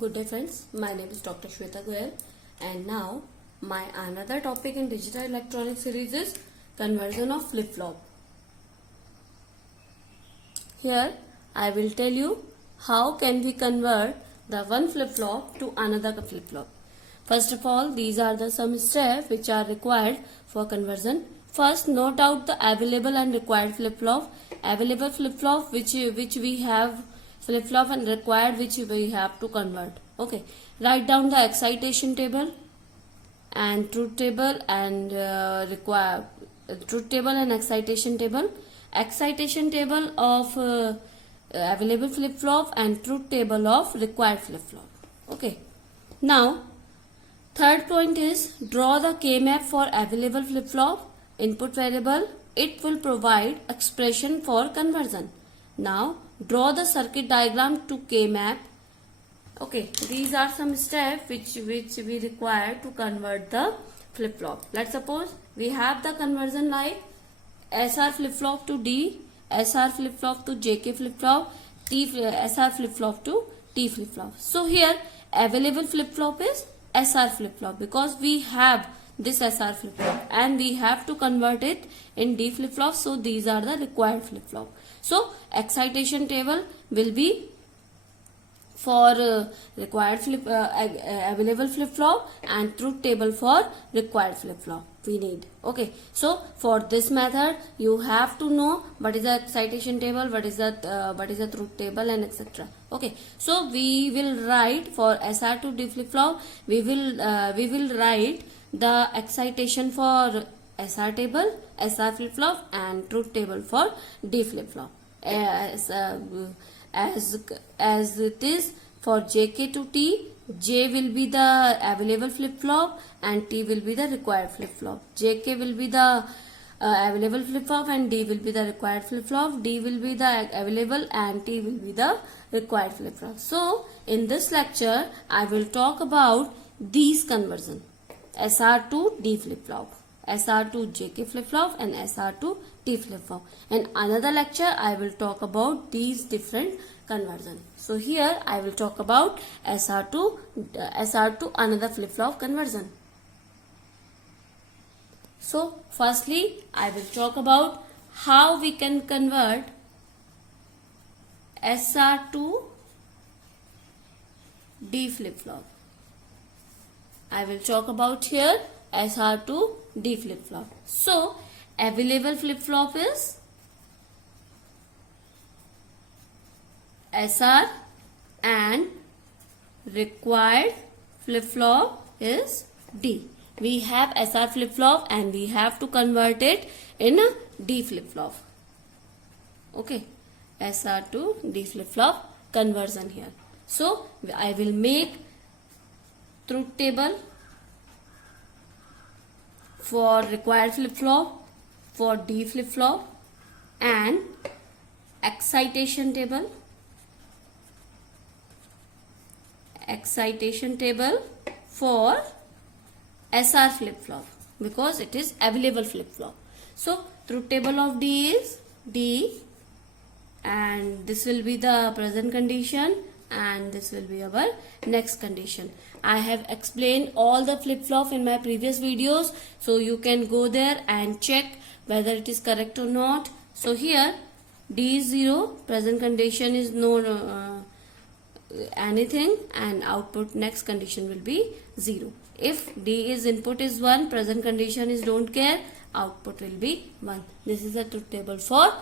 Good day friends, my name is Dr. Shweta Goyal and now my another topic in digital electronics series is conversion of flip-flop. Here I will tell you how can we convert the one flip-flop to another flip-flop. First of all, these are the some steps which are required for conversion. First, note out the available and required flip-flop. Available flip-flop which we have flip-flop and required which we have to convert. Okay, write down the excitation table and truth table and truth table and excitation table. Excitation table of available flip-flop and truth table of required flip-flop. Okay, now third point is draw the K-map for available flip-flop input variable. It will provide expression for conversion. Now draw the circuit diagram to K-map. Okay, these are some steps which we require to convert the flip-flop. Let's suppose we have the conversion like SR flip-flop to D, SR flip-flop to JK flip-flop, SR flip-flop to T flip-flop. So here available flip-flop is SR flip-flop because we have this SR flip-flop and we have to convert it in D flip-flop. So these are the required flip-flop. So excitation table will be for required available flip-flop and truth table for required flip-flop we need. Okay, so for this method you have to know what is the excitation table, what is the truth table and etc. Okay, so we will write for SR to D flip-flop, we will write the excitation for SR table, SR flip-flop and truth table for D flip-flop. As it is for JK to T, J will be the available flip-flop and T will be the required flip-flop. JK will be the available flip-flop and D will be the required flip-flop. D will be the available and T will be the required flip-flop. So in this lecture I will talk about these conversion: SR to D flip-flop, SR to JK flip-flop and SR to T flip-flop. In another lecture I will talk about these different conversion. So here I will talk about SR to another flip-flop conversion. So firstly I will talk about how we can convert SR to D flip-flop. I will talk about here SR to D flip-flop. So available flip-flop is SR and required flip-flop is D. We have SR flip-flop and we have to convert it in a D flip-flop. Okay, SR to D flip-flop conversion here. So I will make truth table for required flip-flop for D flip-flop and excitation table for SR flip-flop because it is available flip-flop. So truth table of D is D and this will be the present condition and this will be our next condition. I have explained all the flip-flop in my previous videos, so you can go there and check whether it is correct or not. So here D is 0, present condition is no anything and output next condition will be 0. If D is input is 1, present condition is don't care, output will be 1. This is a truth table for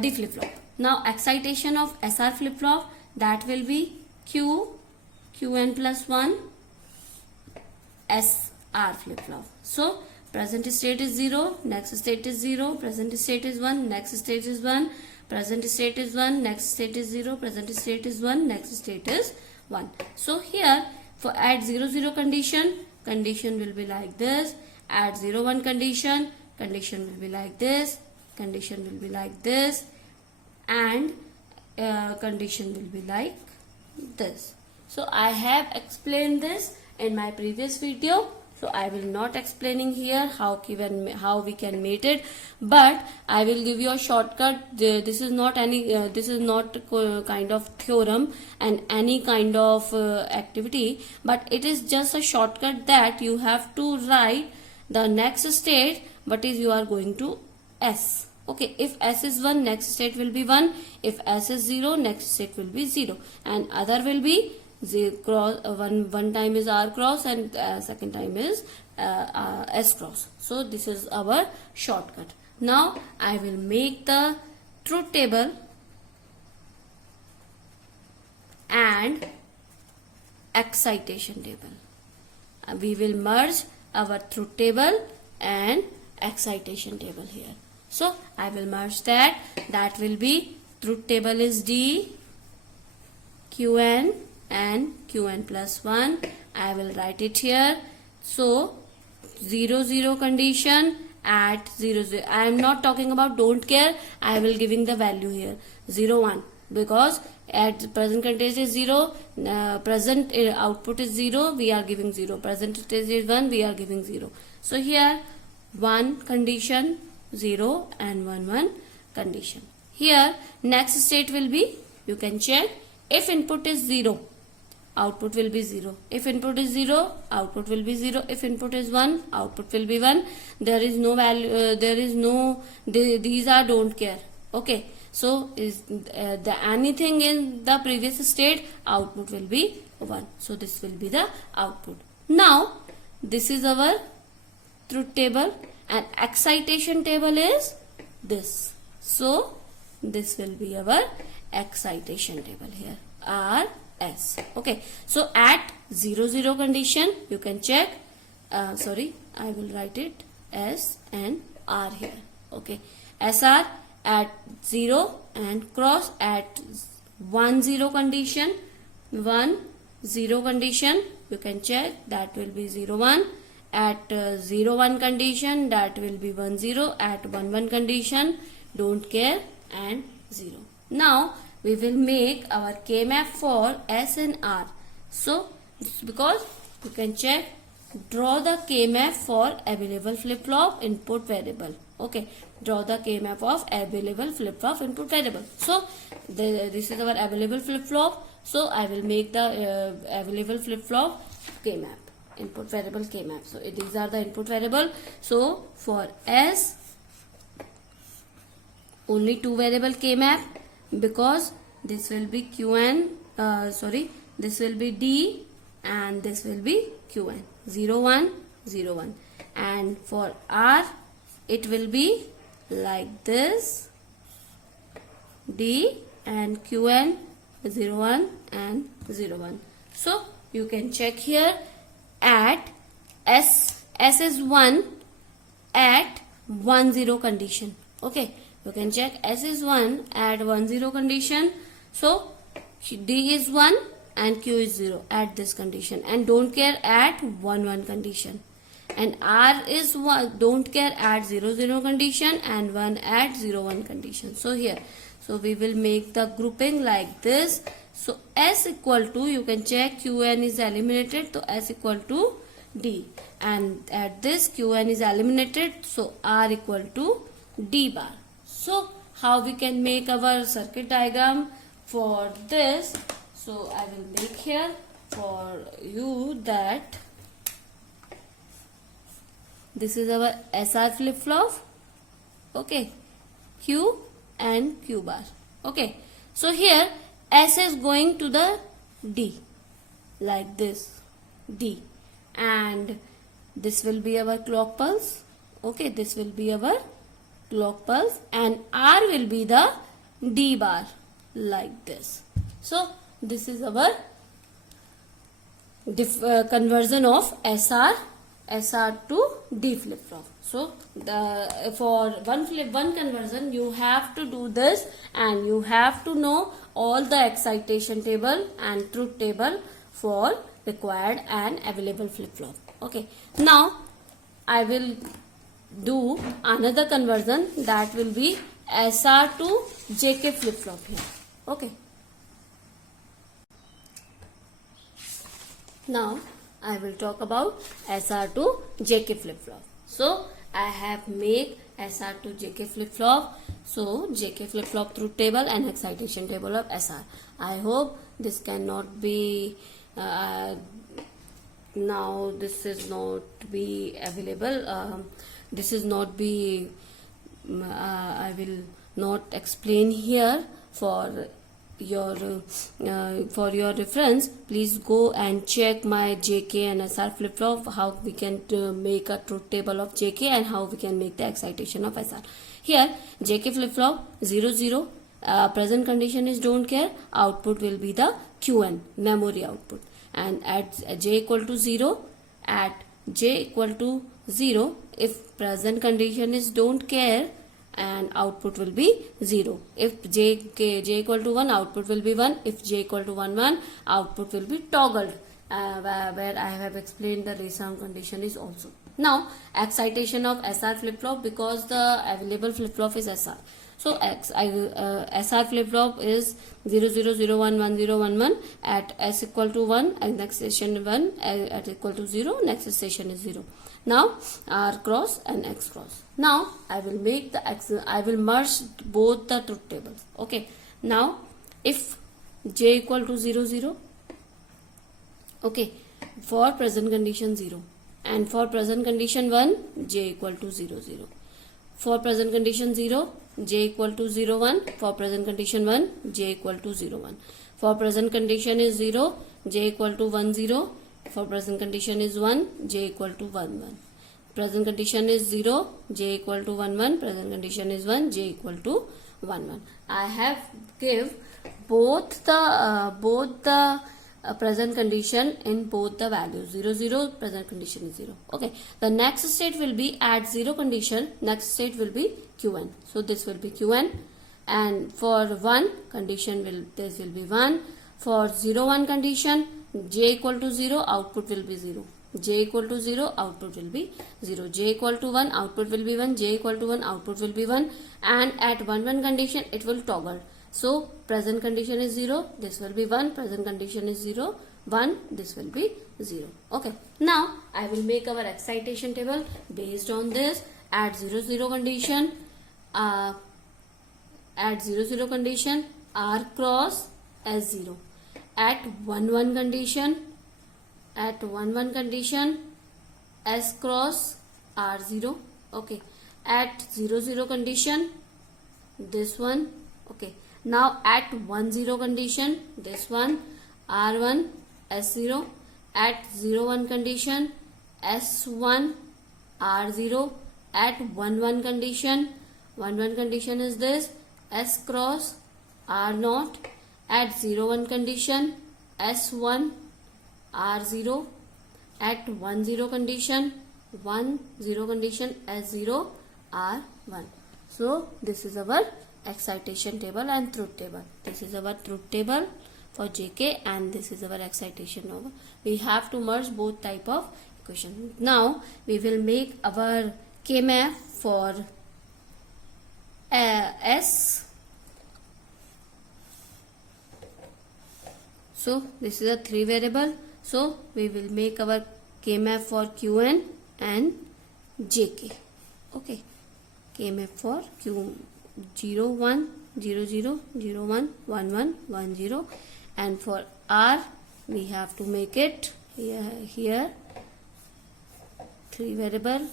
D flip-flop. Now excitation of SR flip-flop, that will be Qn plus 1 SR flip-flop. So present state is 0, next state is 0, present state is 1, next state is 1, present state is 1, next state is 0, present state is 1, next state is 1. So here for add 0 0 condition will be like this, add 0 1 condition will be like this, condition will be like this and condition will be like this. So I have explained this in my previous video. So I will not explaining here how we can mate it, but I will give you a shortcut. This is not kind of theorem and any kind of activity, but it is just a shortcut that you have to write the next state. What is you are going to S. Okay, if S is 1, next state will be 1. If S is 0, next state will be 0. And other will be 0 cross, one time is R cross and second time is S cross. So this is our shortcut. Now I will make the truth table and excitation table. We will merge our truth table and excitation table here. So I will merge that. That will be truth table is D, Qn and Qn plus 1. I will write it here. So 0 0 condition at 0 0. I am not talking about don't care. I will giving the value here 0 1 because at present condition is 0, present output is 0, we are giving 0. Present state is 1, we are giving 0. So here 1 condition 0 and 1 1 condition. Here next state will be, you can check, if input is 0, output will be 0. If input is 0, output will be 0. If input is 1, output will be 1. There is no value, these are don't care. Okay, so is the anything in the previous state, output will be 1. So this will be the output. Now this is our truth table and excitation table is this. So this will be our excitation table here, RS. Okay, so at 0 0 condition you can check, I will write it S and R here. Okay, SR at 0 and cross at 1 0 condition, 1 0 condition you can check, that will be 0 1. At 0 1 condition, that will be 1 0. At 1 1 condition, don't care and 0. Now we will make our K-map for S and R. So because you can check, draw the K-map for available flip-flop input variable. Okay, draw the K-map of available flip-flop input variable. So this is our available flip-flop. So I will make the available flip-flop K-map, input variable K-map. So these are the input variable. So for S, only 2 variable K-map, because this will be Qn, this will be D and this will be Qn, 0 1 0 1. And for R, it will be like this, D and Qn 0 1 and 0 1. So you can check here at S is 1 at 1 0 condition. Okay, you can check S is 1 at 1 0 condition. So D is 1 and Q is 0 at this condition, and don't care at 1 1 condition. And R is 1, don't care at 0 0 condition, and 1 at 0 1 condition. So here, so we will make the grouping like this. So S equal to, you can check, Qn is eliminated, so S equal to D, and at this Qn is eliminated, so R equal to D bar. So how we can make our circuit diagram for this? So I will make here for you that this is our SR flip-flop. Okay, Q and Q bar. Okay, so here S is going to the D like this, D, and this will be our clock pulse. Okay, this will be our clock pulse, and R will be the D bar like this. So this is our conversion of SR to D flip-flop. So for one conversion you have to do this, and you have to know all the excitation table and truth table for required and available flip-flop. Okay, now I will do another conversion, that will be SR to JK flip-flop here. Okay, now I will talk about SR to JK flip-flop. So I have made SR to JK flip-flop. So JK flip-flop truth table and excitation table of SR. I hope this cannot be now this is not be available. This is not be I will not explain here for your reference. Please go and check my JK and SR flip-flop, how we can make a truth table of JK and how we can make the excitation of SR. Here JK flip-flop 0 0, present condition is don't care, output will be the QN, memory output, and at J equal to 0, if present condition is don't care, and output will be 0. If j equal to 1, output will be 1. If j equal to 1 1, output will be toggled, where I have explained the resound condition is also. Now excitation of SR flip-flop, because the available flip-flop is SR. So SR flip-flop is 0 0 0 1 1 0 1 1 at S equal to 1, and next station 1 at equal to 0, next station is 0. Now R cross and X cross. Now I will make the I will merge both the truth tables. Okay. Now if J equal to 0 0, okay, for present condition 0, and for present condition 1, J equal to 0 0. For present condition 0, J equal to 0 1. For present condition 1, J equal to 0 1. For present condition is 0, J equal to 1 0. For present condition is 1, J equal to 1 1. Present condition is 0, J equal to 1 1. Present condition is 1, J equal to 1 1. I have give both the present condition in both the values. 0 0, present condition is 0. Okay. The next state will be at 0 condition. Next state will be Qn. So this will be Qn, and for 1 condition this will be 1. For 0 1 condition, J equal to 0, output will be 0. J equal to 0, output will be 0. J equal to 1, output will be 1. J equal to 1, output will be 1. And at 1 1 condition, it will toggle. So present condition is 0, this will be 1. Present condition is 0 1, this will be 0. Okay. Now I will make our excitation table based on this. At 0 0 condition, R cross S0. At 1 1 condition, S cross R0. Okay. At 0 0 condition, this one. Okay. Now at 1 0 condition, this one, R1 S0. At 0 1 condition, S1 R0. At 1 1 condition, 1 1 condition is this, S cross R0. At 0 1 condition, S1 R0. At 1 0 condition, S0 R1. So this is our excitation table and truth table. This is our truth table for JK, and this is our excitation over. We have to merge both type of equation. Now we will make our KMF for S. So this is a 3 variable. So we will make our KMF for Qn and JK. Okay. KMF for Q 0 1 0 0 0 1 1 1 1 0, and for R we have to make it here 3 variable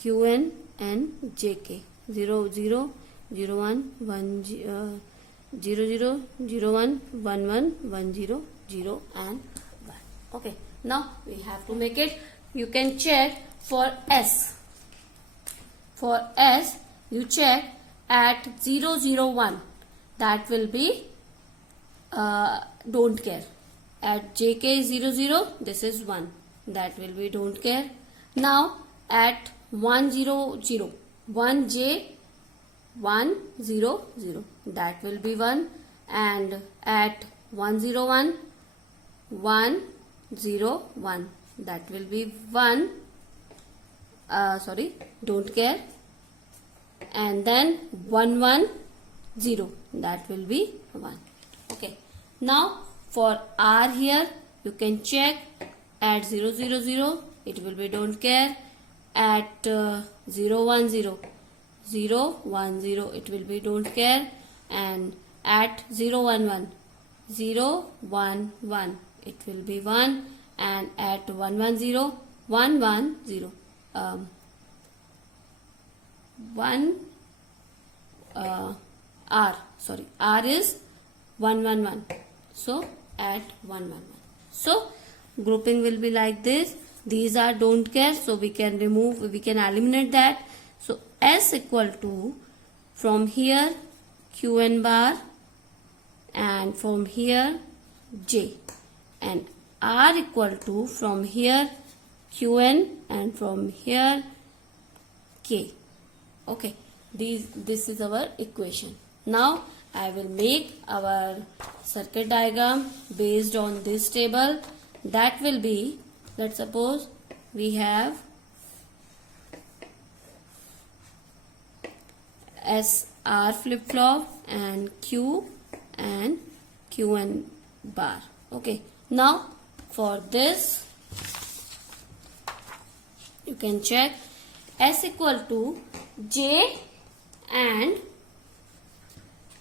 Qn and JK 0 0 0 1 1 0 0 0 1 1 1 1 0 0 and 1. Okay. Now we have to make it. You can check for S. For S, you check at 0 0 1. That will be don't care. At JK 0 0, this is 1. That will be don't care. Now at 1 0 0, 1 J 1 0 0, that will be 1. And at 1 0 1, 1 0 1, that will be 1. Don't care. And then 1 1 0, that will be 1. Okay. Now for R here, you can check at 0 0 0 it will be don't care. At 0 1 0 0 1 0 it will be don't care. And at 0 1 1 0 1 1 it will be 1. And at 1 1 0 1 1 0 1 R is 1 1 1. So at 1 1 1. So grouping will be like this. These are don't care, so we can remove, we can eliminate that. So S equal to from here Qn bar and from here J, and R equal to from here Qn and from here K. Okay, this is our equation. Now I will make our circuit diagram based on this table. That will be, let's suppose we have SR flip-flop and Q and Qn bar. Okay, now for this you can check S equal to J and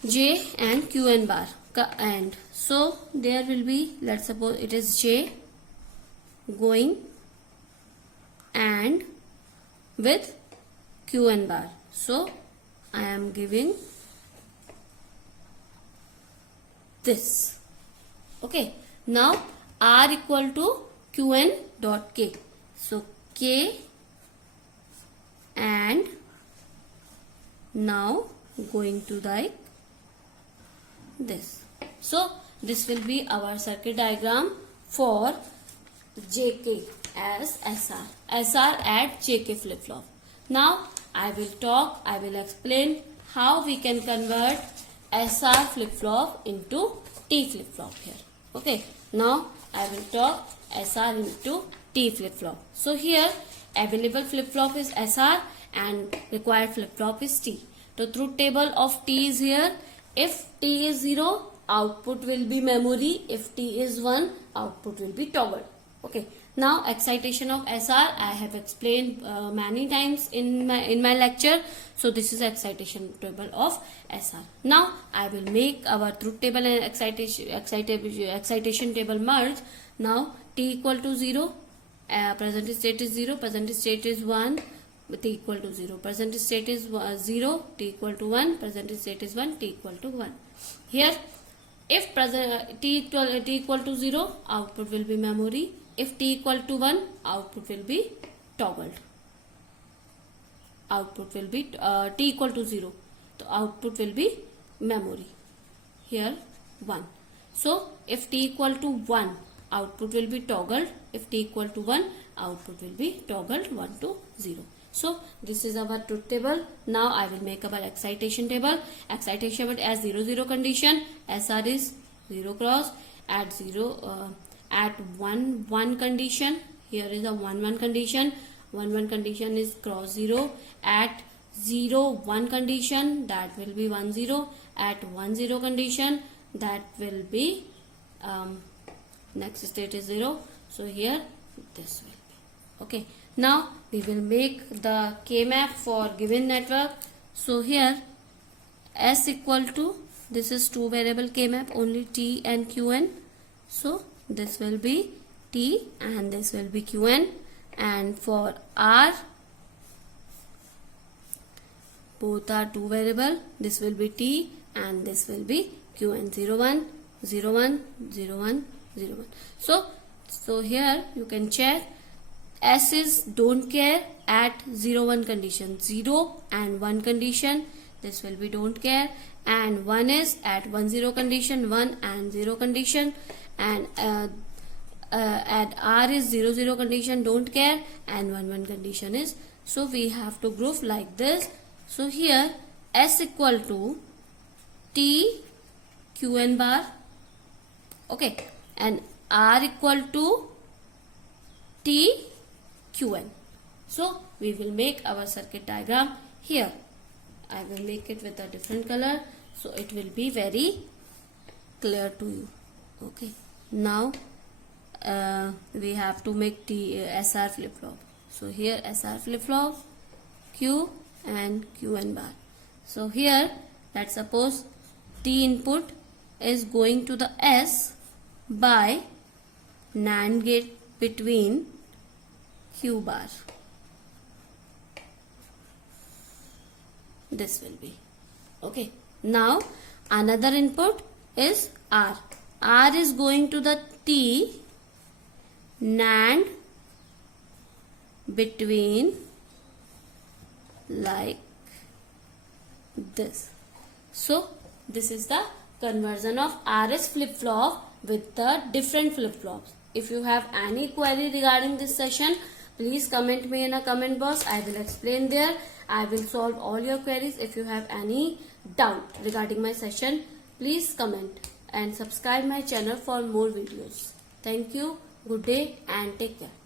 Qn bar ka end. So there will be, let's suppose it is J going and with Qn bar. So I am giving this. Okay, now R equal to Qn dot K. So K and now going to like this. So this will be our circuit diagram for JK as SR. SR at JK flip-flop. Now I will explain how we can convert SR flip-flop into T flip-flop here. Okay, now I will talk SR into T flip-flop. So here available flip-flop is SR and required flip-flop is T. The truth table of T is here. If T is 0, output will be memory. If T is 1, output will be toggle. Okay. Now excitation of SR I have explained many times in my lecture. So this is excitation table of SR. Now I will make our truth table and excitation table merge. Now T equal to 0, present state is 0, present state is 1, T equal to 0, present state is 0, T equal to 1, present state is 1, T equal to 1. Here if present T equal to 0, output will be memory. If T equal to 1, output will be toggled. Output will be T equal to 0. So output will be memory. Here 1. So if T equal to 1, output will be toggled. If T equal to 1, output will be toggled 1 to 0. So this is our truth table. Now I will make our excitation table. Excitation table as 0 0 condition. SR is 0 cross. At 0 at 1 1 condition. Here is a 1 1 condition. 1 1 condition is cross 0. At 0 1 condition, that will be 1 0. At 1 0 condition, that will be next state is 0. So here this will be. Okay. Now we will make the K-map for given network. So here S equal to, this is two variable K-map, only T and Qn. So this will be T and this will be Qn. And for R, both are two variable. This will be T and this will be Qn. 0 1 0 1 0 1 0 1. So here you can check. S is don't care at 0 1 condition. 0 and 1 condition, this will be don't care. And 1 is at 1 0 condition, 1 and 0 condition. And at R is 0 0 condition, don't care, and 1 1 condition is. So we have to group like this. So here S equal to T Qn bar. Okay. And R equal to T Qn. So we will make our circuit diagram here. I will make it with a different color so it will be very clear to you. Okay. Now we have to make SR flip-flop. So here SR flip-flop, Q and QN bar. So here let's suppose T input is going to the S by NAND gate between Q bar. This will be okay. Now another input is R. R is going to the T NAND between like this. So this is the conversion of RS flip-flop with the different flip-flops. If you have any query regarding this session, please comment me in a comment box. I will explain there. I will solve all your queries. If you have any doubt regarding my session, please comment and subscribe my channel for more videos. Thank you. Good day and take care.